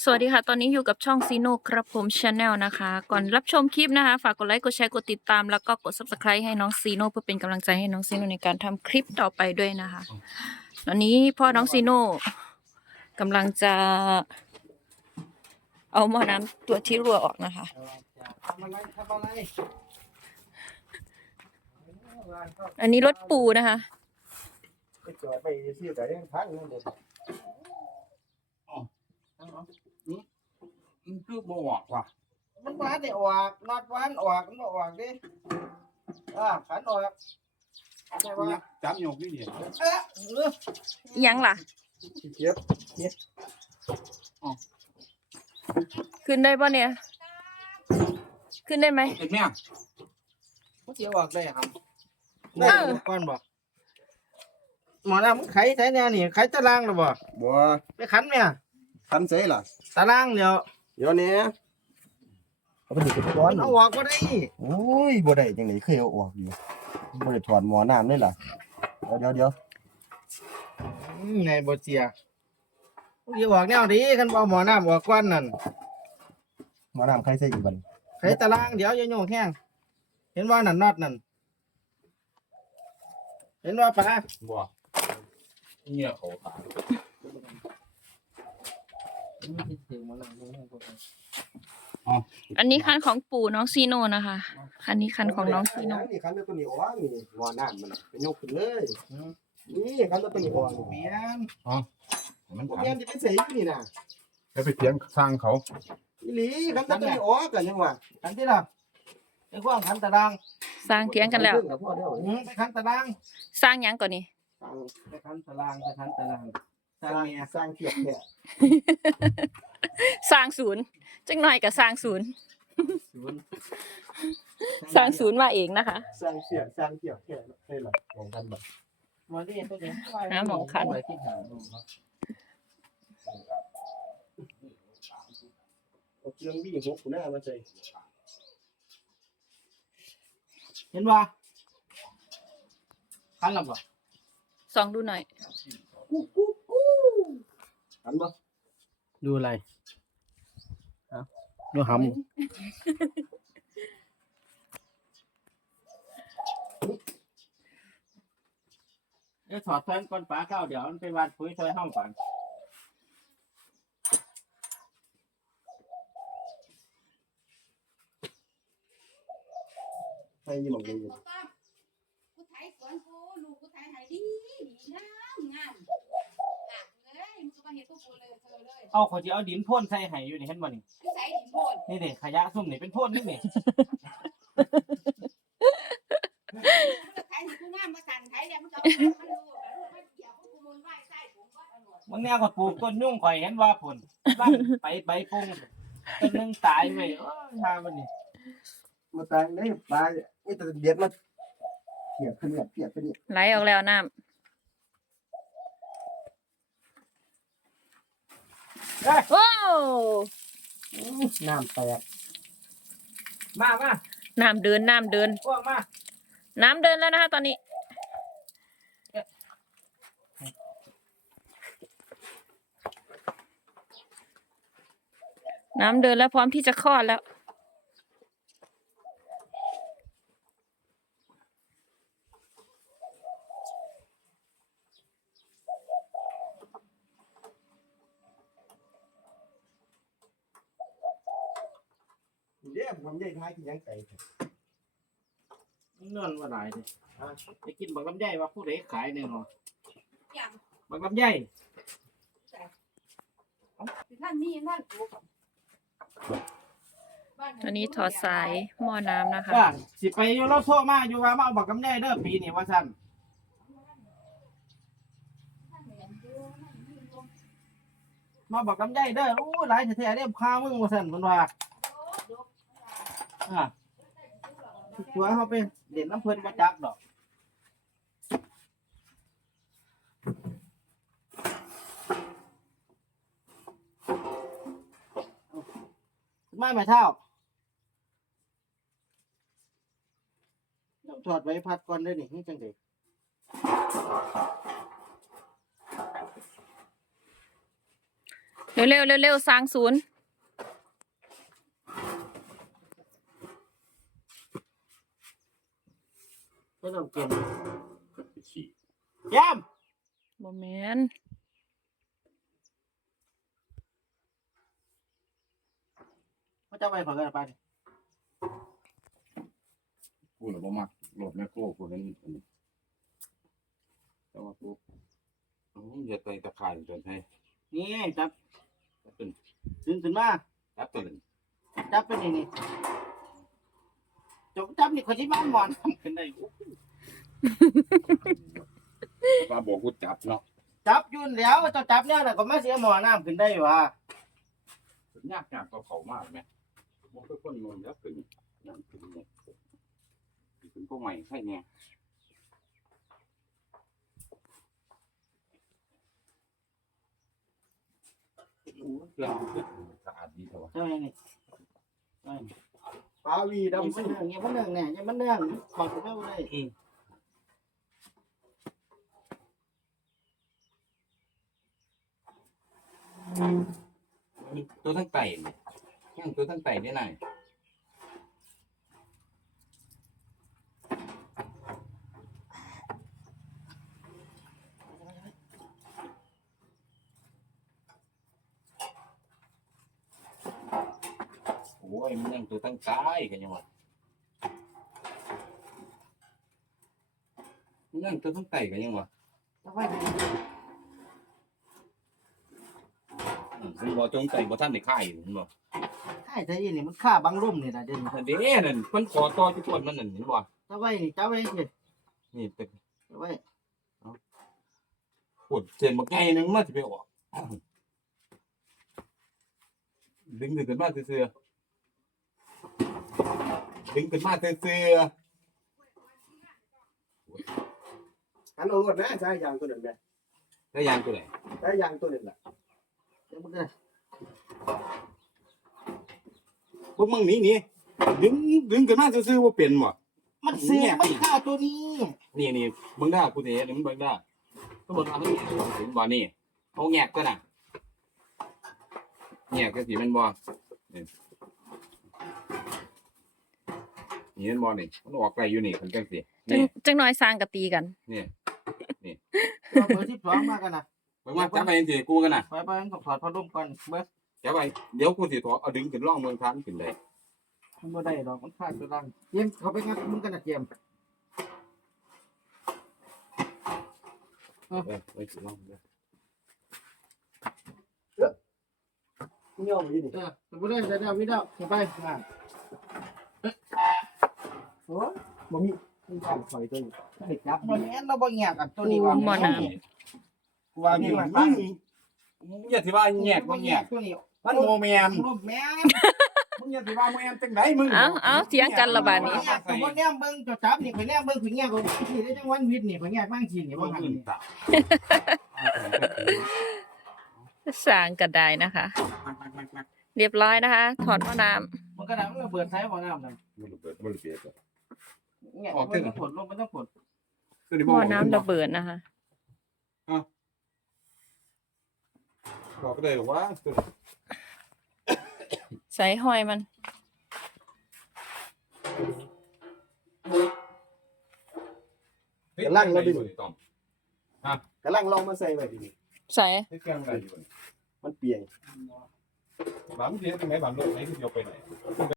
สวัสดีค่ะ ตอนนี้อยู่กับช่องซีโน่ครับผมชาแนลนะคะ ก่อนรับชมคลิปนะคะ ฝากกดไลค์ กดแชร์ กดติดตาม แล้วก็กด subscribe ให้น้องซีโน่เพื่อเป็นกำลังใจให้น้องซีโน่ในการทำคลิปต่อไปด้วยนะคะ ตอนนี้พ่อน้องซีโน่กำลังจะเอาหม้อน้ำตัวที่รั่วออกนะคะทำอะไรอันนี้รถปูนะคะไปจอดไปซื้อแต่เรื่องพักนั่นเด็ดมันคือบ่ออกว่ะมันวานได้ออกนอดวานออกมันออกดิขันออกใช่ว่าจับโยกนี่ดิยังล่ะเจ็บขึ้นได้ป่ะเนี่ย ขึ้นได้ไหมเห็นไหมมันเสียออกได้ครับได้ก้อนบ่หมอน้ำมันไขใช้แนวนี่ไขตารางหรือบ่บ่ไปขันไหมทันใส่ล่ะตารางเดี๋ยวเดี๋ยวนี้เอาไปดูกระท้อนมันเอาออกก็ได้โอ้ยบ่ได้จังได๋เคยเอาออกอยู่บ่ได้ถอดหม้อน้ำเลยล่ะเดี๋ยวไงบ่เสียมันจะออกแนวดีกันเอาหมอน้ำออกก้อนนั่นหม้อน้ำใครใส่อีกบัดไขตารางเดี๋ยวอย่าโยกแห้งเห็นว่านั่นน็อตนั่นเห็นว่าปะบ่เงี้ยเขาตายอันนี้คันของปู่น้องซีโน่นะคะ คันนี้คันของน้องซีโน่นี่คันตัวนี้ออกนี่หม้อน้ำมันไปยกขึ้นเลยนี่คันตัวนี้ออกเมียนมันบ่ขันแม่นสิไปใส่อยู่นี่น่ะแล้วไปเถียงสร้างเขาอีหลีคันตัวนี้ออกกันยังว่าขันที่ละไอ้พวกขันตารางสร้างเถียงกันแล้วกับพ่อแล้วไปขันตารางสร้างหยังก่อนนี่ไปขันตารางไปขันตารางสร้างเมียสร้างเทียบแท้สร้างศูนย์จังหน่อยกับสร้างศูนย์ศูนย์สร้างศูนย์มาเองนะคะสร้างเสียบสร้างเทียบแท้ได้ล่ะของกันบ่วันนี้ตัวเดียวหาหมองขันเอาเครื่องวิ่ง6กูหน้ามาใส่เห็นว่าขันลำบ่ส่องดูหน่อยทันบ่ดูอะไรดูหำถอดแฟนก้อนปลาเข้าเดี๋ยวมันไปวานปุ๋ยซอยห้องก่อนใส่อยู่หม่องนี้อยู่กูไทยสวนกูลูกกูไทยหายดีงามงามหักเลยมึงก็มาเห็นพวกกูเลยเธอเลยเอาเขาจะเอาดินพ่นใส่ไห้อยู่นี่เห็นบ่นี่กูใส่ดินโพนนี่เด็ขยะซุ่มนี่เป็นพ่นนี่นี่กูไทยให้กูงามมาสั่นไทยแล้วมึงก็เอามันรู้มันเกี่ยวพวกกูมุนไหว้ใส่ถุงก็อร่อยบางแนวก็ปลูกต้นยุ่งข่อยเห็นว่าผลบ้างไปใบปุ้งต้นนึงตายไปทามันนี่มาตายได้ปลานี่แต่เด็ดมาเปียกขึ้นเนี่ยเปียกขึ้นเนี่ยไหลออกแล้วน้ำว้าวน้ำแตกมาน้ำเดินน้ำเดินพวกมาน้ำเดินแล้วนะคะตอนนี้ น้ำเดินแล้วพร้อมที่จะคลอดแล้วเดี๋ยวผมใหญ่ท้ายที่ยังไก่เงินว่าหลายเลยไปกินบักลำไยว่าผู้ใดขายเนี่ยเหรออย่างบักลำไยท่านมีท่านกูตอนนี้ถอดสายหม้อน้ำนะคะว่าสิไปอยู่รถโทรมาอยู่ว่ามาเอาบักลำไยเด้อปีนี้ว่าซั่นมาบักลำไยเด้อโอ้หลายแท้ๆเด้อพามึงว่าซั่นเพิ่นว่าตัวเขาไปเล่นน้ำเพิ่นบ่จักดอกมาไหมเท่าต้องถอดไว้พัดก่อนได้นี่จังได๋ตเร็วเร็วเร็วเร็วสร้างศูนย์ไม่ต้องกินขี่แย้มบ่แม่นเขาจะไปขอกันไปกูหรือบ่มักรถแมคโครกูนั่นแต่ว่ากูอย่าไต่ตะข่ายจนให้นี่จับเป็นขึ้นมาจับตัวหนึ่งจับเป็นนี่จบจับนี่คนที่บ้านหมอนขึ้นได้ว่าบอกกูจับเนาะจับยุ่นแล้วเจ้าจับเนี่ยนะก็มาเสียหมอน้ำขึ้นได้ว่ะยากก็เขามากไหมบอกทุกคนมันแล้วขึ้นนั่นขึ้นเนี่ยขึ้นพวกใหม่ใช่เนี่ยเครื่องสะอาดดีแต่ว่าใช่ไหมนี่ปลาวียังดำมันซิ่งเนื่องยังมันเนื่องเนี่ยยังมันเนื่องขอดไม่ได้ตัวทั้งไต่เนี่ยยังตัวทั้งไต่ได้ไหนโอ้ยมันยังตัวทั้งไต่กันยังวะมันยังตัวทั้งไต่กันยังวะจะไว้มันบ่จงใจบ่ท่านได้ค่ายมันบ่ใช่ใช่นี่มันฆ่าบางรุ่มนี่นะเด่นนั่นเด้นั่นมันขอต่อทุกคนมันนั่นเห็นบ่จะไว้นี่จะไว้สินี่เป็นจะไว้ปวดเส้นบักใหญ่นึงมาสิไปออกดึงขึ้นมาซื่อๆดึงขึ้นมาซื่ออันเอารวดนะใช้ยางตัวนั้นแหละๆได้ยางตัวไหนใช้ยางตัวนั้นแหละเดี๋ยวมันก็พวกมึงหนีดึงขึ้นมาซื่อๆบ่เป็นบ่มันเสียมันฆ่าตัวนี้นี่มึงได้กูสิเฮ็ดให้มึงเบิ่งได้ก็บ่เอาเห็นบ่นี่เอาแงกตัวน่ะแงกจังซี่แม่นบ่นี่เห็นบ่นี่มันออกไปอยู่นี่คันจังซี่จังนี่จังน้อยสร้างกะตีกันนี่เอาเบอร์ที่สองมากันนะเบิ่งมาจับไปจังซี่กูกันน่ะไปมันก็ถอดพัดลมก่อนเบอร์จับไปเดี๋ยวกูสิถอดเอาดึงขึ้นร่องเมืองทางขึ้นได้มันบ่ได้หรอกมันฆ่าตัวรังเจียมเขาไปงัดมึงกันนะเจียมไว้ขึ้นร่องเด้อย่อมอยู่นี่บ่ได้จะได้วิดาไปมาโอ้บ่มีมีการถอยตัวนี้จับมันแม่นเราบ่แยกกันตัวนี้ว่าหม้อน้กูว่ามีมึงอย่าสิว่าแงกบ่แงกตัวนี้มันโมแมนรูปแม่มึงอย่าสิว่าแมนจังไดมึงเอาเถียงกันละบาดนี้แยกตัวบ่แนมเบิ่งจะจับนี่ไปแนมเบิ่งคือแยกก็ที่ได้จังวันวิทย์นี่ไปแยกบ้างชิ้นนี่บ่มึงหันอื่นนี่ตาสร้างก็ได้นะคะ เรียบร้อยนะคะ ถอดหม้อน้ำมันก็ได้มันระเบิดใช้บ่น้ำนั่นมันระเบิดมันระเบิดเนี่ยมันต้องผลลงมันต้องผลหม้อน้ำระเบิดนะคะบอกก็ได้ว่าใส่หอยมันกำลังลองมาใส่ไว้ดิใส่ให้เครื่องอะไรอยู่มันเปียงบ้านมึงเสียตรงไหนบ้านรถไหนที่เดียวไปไหน